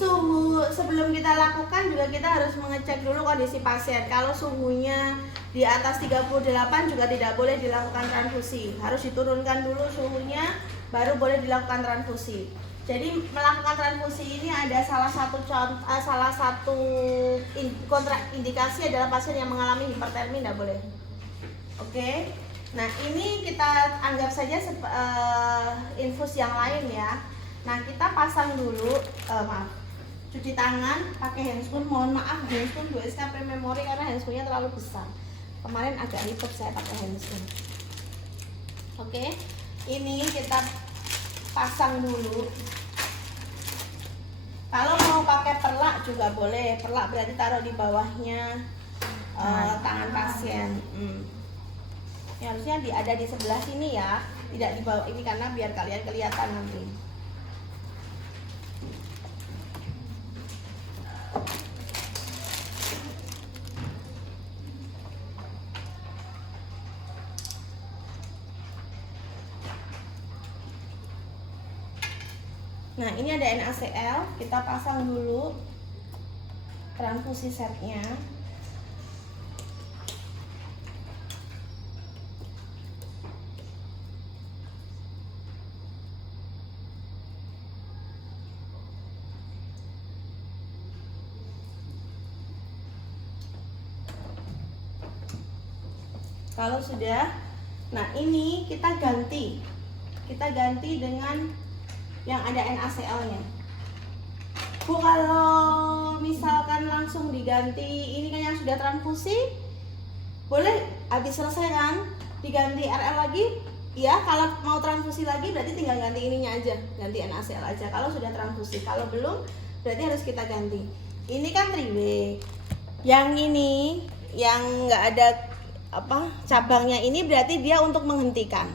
suhu sebelum kita lakukan juga kita harus mengecek dulu kondisi pasien. Kalau suhunya di atas 38 juga tidak boleh dilakukan transfusi. Harus diturunkan dulu suhunya baru boleh dilakukan transfusi. Jadi melakukan transfusi ini ada salah satu kontraindikasi adalah pasien yang mengalami hipertermi tidak boleh. Oke. Nah, ini kita anggap saja infus yang lain ya. Nah, kita pasang dulu cuci tangan pakai handscoon. Mohon maaf handscoon 2 SKP memori karena handscoonnya terlalu besar. Kemarin agak ribet saya pakai handscoon. Oke. Ini kita pasang dulu. Kalau mau pakai perlak juga boleh. Perlak berarti taruh di bawahnya tangan pasien. Ya, harusnya ada di sebelah sini ya, tidak di bawah ini karena biar kalian kelihatan nanti. Nah, ini ada NaCl, kita pasang dulu transfusi setnya. Kalau sudah, nah ini kita ganti dengan yang ada NaCl-nya. Bu, kalau misalkan langsung diganti ini kan yang sudah transfusi, boleh habis selesai kan diganti RL lagi? Ya, kalau mau transfusi lagi berarti tinggal ganti ininya aja, ganti NaCl aja. Kalau sudah transfusi, kalau belum berarti harus kita ganti. Ini kan 3W. Yang ini yang nggak ada cabangnya ini berarti dia untuk menghentikan.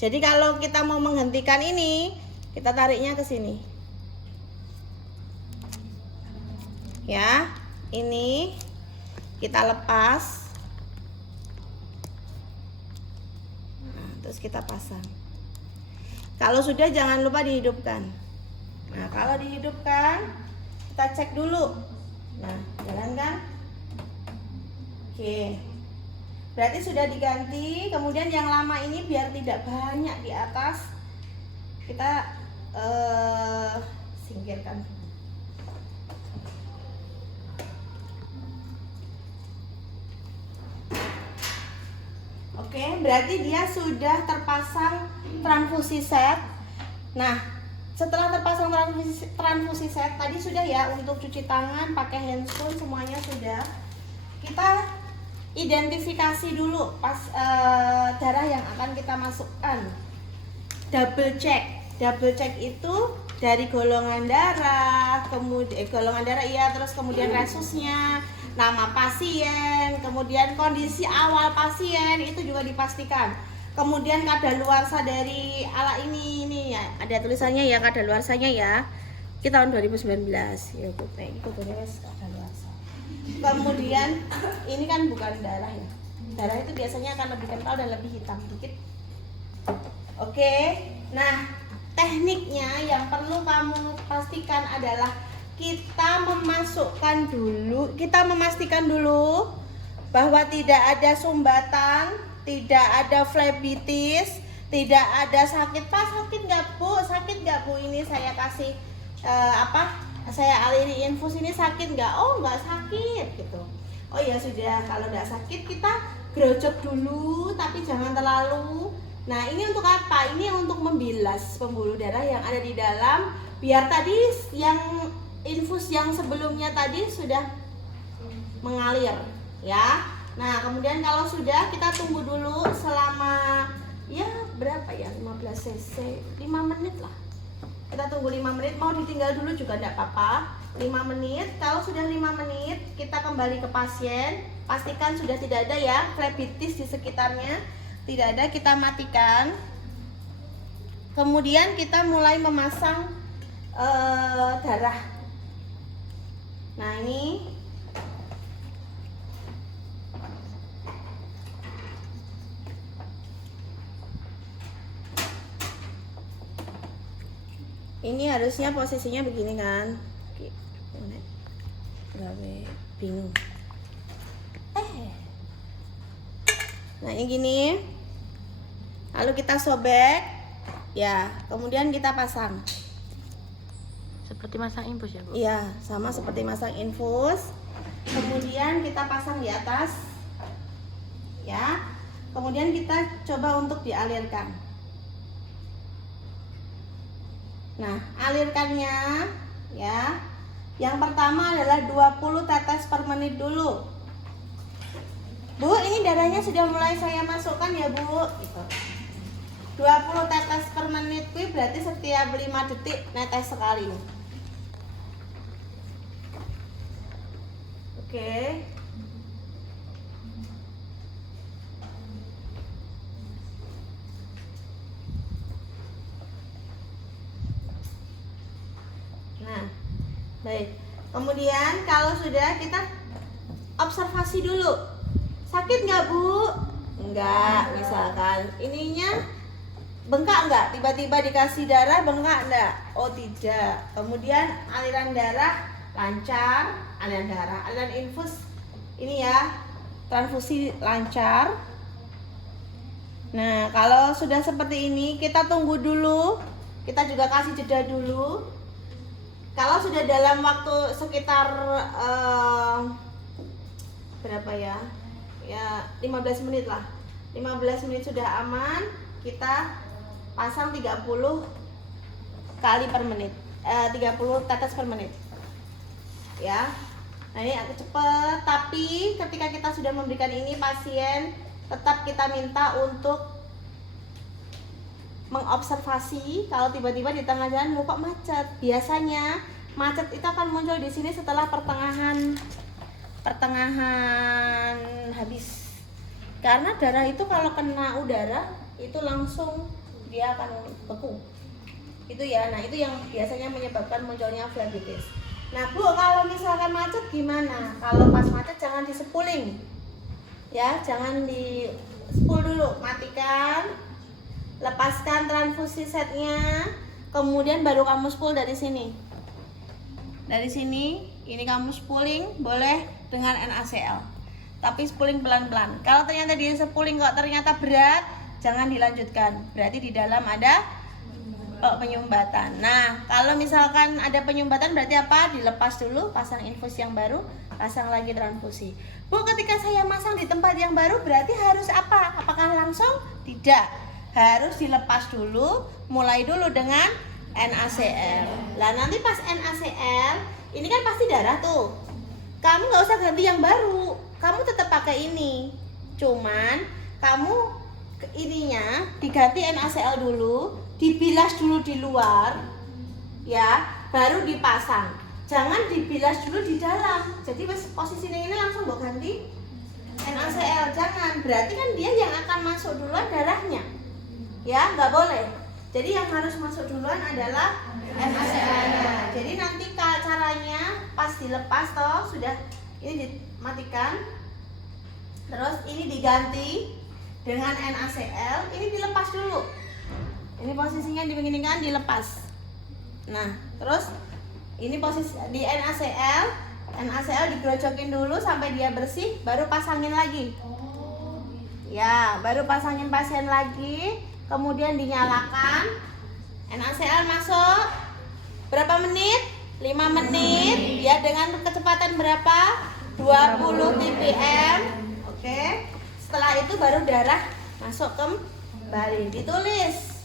Jadi kalau kita mau menghentikan ini, kita tariknya ke sini. Ya, ini kita lepas. Nah, terus kita pasang. Kalau sudah jangan lupa dihidupkan. Nah, kalau dihidupkan, kita cek dulu. Nah, jalan kan? Oke. Berarti sudah diganti. Kemudian yang lama ini biar tidak banyak di atas, kita singkirkan. Oke, berarti dia sudah terpasang transfusi set. Nah, setelah terpasang transfusi set tadi sudah ya, untuk cuci tangan pakai handscoon semuanya sudah. Kita identifikasi dulu pas darah yang akan kita masukkan. Double check itu dari golongan darah, kemudian golongan darah iya, terus kemudian resusnya, nama pasien, kemudian kondisi awal pasien itu juga dipastikan. Kemudian kadaluarsa dari ala ini ya, ada tulisannya ya kadaluarsanya ya. Kita tahun 2019 ya, kadaluarsa. Kemudian ini kan bukan darah ya. Darah itu biasanya akan lebih kental dan lebih hitam dikit. Oke. Nah, tekniknya yang perlu kamu pastikan adalah kita memastikan dulu bahwa tidak ada sumbatan, tidak ada flebitis, tidak ada sakit. Pak, sakit nggak Bu? Sakit nggak Bu? Ini saya kasih saya aliri infus ini sakit nggak? Oh, nggak sakit gitu. Oh ya sudah, kalau nggak sakit kita gerojok dulu, tapi jangan terlalu. Nah, ini untuk apa? Ini untuk membilas pembuluh darah yang ada di dalam, biar tadi yang infus yang sebelumnya tadi sudah mengalir ya. Nah, kemudian kalau sudah, kita tunggu dulu selama ya berapa ya, 15 cc, 5 menit lah. Kita tunggu 5 menit, mau ditinggal dulu juga enggak apa-apa. 5 menit, kalau sudah 5 menit kita kembali ke pasien, pastikan sudah tidak ada ya flebitis di sekitarnya, tidak ada, kita matikan. Kemudian kita mulai memasang darah. Nah, Ini harusnya posisinya begini kan? Gawe bingung. Nah ini gini. Lalu kita sobek, ya. Kemudian kita pasang. Seperti masang infus ya, Bu? Iya, sama seperti masang infus. Kemudian kita pasang di atas, ya. Kemudian kita coba untuk dialirkan. Nah, alirkannya, ya. Yang pertama adalah 20 tetes per menit dulu. Bu, ini darahnya sudah mulai saya masukkan ya, Bu. Gitu. 20 tetes per menit, berarti setiap 5 detik netes sekali. Oke. Nah, baik. Kemudian kalau sudah, kita observasi dulu. Sakit nggak, Bu? Enggak, misalkan ininya bengkak nggak? Tiba-tiba dikasih darah bengkak nggak? Oh tidak. Kemudian aliran darah lancar, aliran infus ini ya, transfusi lancar. Nah kalau sudah seperti ini, kita tunggu dulu, kita juga kasih jeda dulu. Kalau sudah dalam waktu sekitar berapa ya? Ya 15 menit lah. 15 menit sudah aman, kita pasang 30 kali per menit. 30 tetes per menit. Ya. Nah, ini agak cepet, tapi ketika kita sudah memberikan ini, pasien tetap kita minta untuk mengobservasi. Kalau tiba-tiba di tengah jalan kok macet. Biasanya macet itu akan muncul di sini setelah pertengahan habis. Karena darah itu kalau kena udara itu langsung dia akan beku. Itu ya. Nah, itu yang biasanya menyebabkan munculnya flebitis. Nah, Bu, kalau misalkan macet gimana? Kalau pas macet jangan di-spuling. Ya, jangan di-spul dulu. Matikan. Lepaskan transfusi setnya. Kemudian baru kamu spool dari sini. Dari sini, ini kamu spooling boleh dengan NaCl. Tapi spooling pelan-pelan. Kalau ternyata dia spooling kok ternyata berat, jangan dilanjutkan. Berarti di dalam ada penyumbatan. Nah, kalau misalkan ada penyumbatan berarti apa? Dilepas dulu, pasang infus yang baru, pasang lagi transfusi. Bu, ketika saya masang di tempat yang baru berarti harus apa? Apakah langsung? Tidak. Harus dilepas dulu, mulai dulu dengan NaCl. Lah nanti pas NaCl, ini kan pasti darah tuh. Kamu nggak usah ganti yang baru, kamu tetap pakai ini. Cuman kamu ininya diganti NaCl dulu, dibilas dulu di luar, ya, baru dipasang. Jangan dibilas dulu di dalam. Jadi posisi ini langsung mau ganti NaCl, jangan. Berarti kan dia yang akan masuk duluan darahnya, ya, nggak boleh. Jadi yang harus masuk duluan adalah NaCl-nya. Jadi nanti caranya pas dilepas toh sudah ini dimatikan, terus ini diganti dengan NaCl, ini dilepas dulu. Ini posisinya dibeginikan, dilepas. Nah, terus ini posisi di NaCl digerojokin dulu sampai dia bersih, baru pasangin lagi. Ya, baru pasangin pasien lagi. Kemudian dinyalakan, NaCl masuk. Berapa menit? 5 menit. Ya, dengan kecepatan berapa? 20 ppm. Oke. Setelah itu baru darah masuk kembali. Ditulis.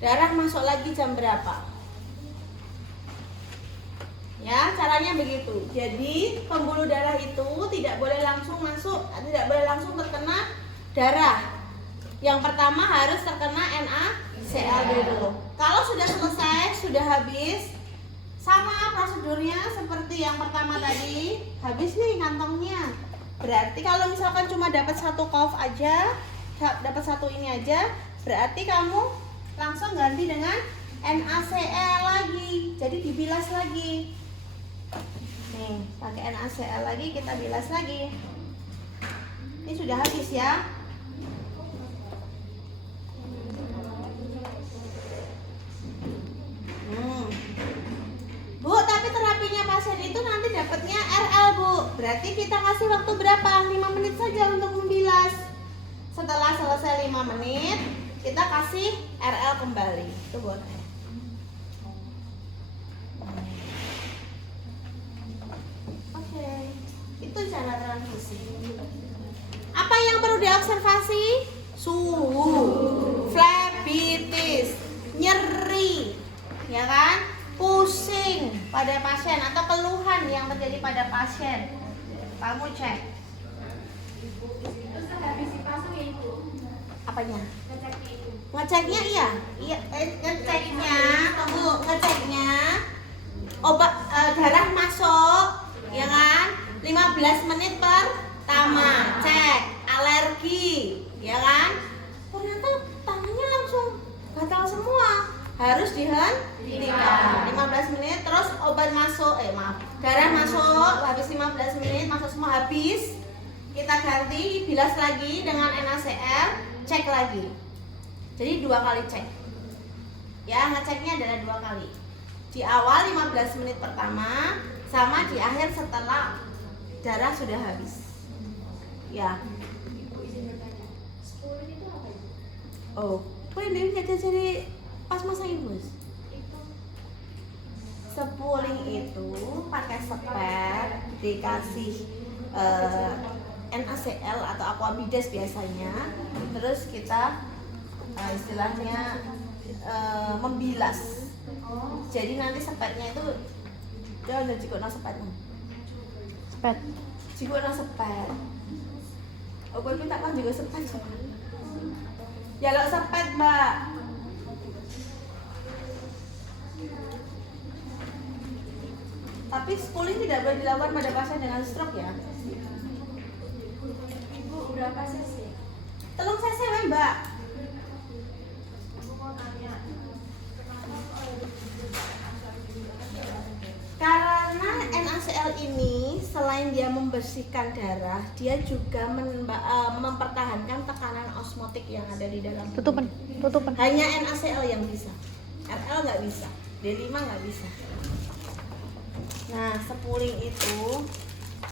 Darah masuk lagi jam berapa? Ya, caranya begitu. Jadi, pembuluh darah itu tidak boleh langsung masuk, tidak boleh langsung terkena darah. Yang pertama harus terkena NaCl dulu. Kalau sudah selesai, sudah habis, sama prosedurnya seperti yang pertama tadi. Habis nih kantongnya. Berarti kalau misalkan cuma dapat satu cough aja, dapat satu ini aja, berarti kamu langsung ganti dengan NaCl lagi. Jadi dibilas lagi. Nih, pakai NaCl lagi, kita bilas lagi. Ini sudah habis ya. pasien itu nanti dapatnya RL, Bu. Berarti kita kasih waktu berapa? 5 menit saja untuk membilas. Setelah selesai 5 menit, kita kasih RL kembali. Itu boleh. Oke, itu cara transfusi. Apa yang perlu diobservasi? Suhu, flebitis, nyeri, ya kan? Pusing pada pasien atau keluhan yang terjadi pada pasien. Kamu cek. Terus habis dipasang ya Ibu? Apanya? Ngeceknya itu. Ngeceknya iya, ngeceknya, tunggu, ngeceknya obat darah masuk, ya kan? 15 menit pertama, cek alergi, ya kan? Ternyata tangannya langsung gatal semua, harus dihentikan 15 menit, terus obat masuk, darah masuk, habis 15 menit masuk semua habis, kita ganti, bilas lagi dengan NaCl, cek lagi. Jadi 2 kali cek. Ya, ngeceknya adalah 2 kali. Di awal 15 menit pertama sama di akhir setelah darah sudah habis. Ya. Ibu izin bertanya. Spuling itu apa Ibu? Oh, boleh nggak jadi pas masa infus? Itu Sepuling itu pakai sepet, dikasih NaCl atau aquabides biasanya. Terus kita istilahnya membilas. Jadi nanti sepetnya itu dia udah jikona sepetnya. Sepet. Jikona sepet. Oh, gue minta kan juga sepet. Ya lo sepet, Mbak. Tapi spooling tidak boleh dilakukan pada pasien dengan stroke ya. Ibu berapa cc? Telung cc wae, Mbak. Aku mau tanya. Kenapa kok Karena NaCl ini selain dia membersihkan darah, dia juga mempertahankan tekanan osmotik yang ada di dalam tubuh. Tutupan. Hanya NaCl yang bisa, RL nggak bisa, D5 nggak bisa. Nah, sepuling itu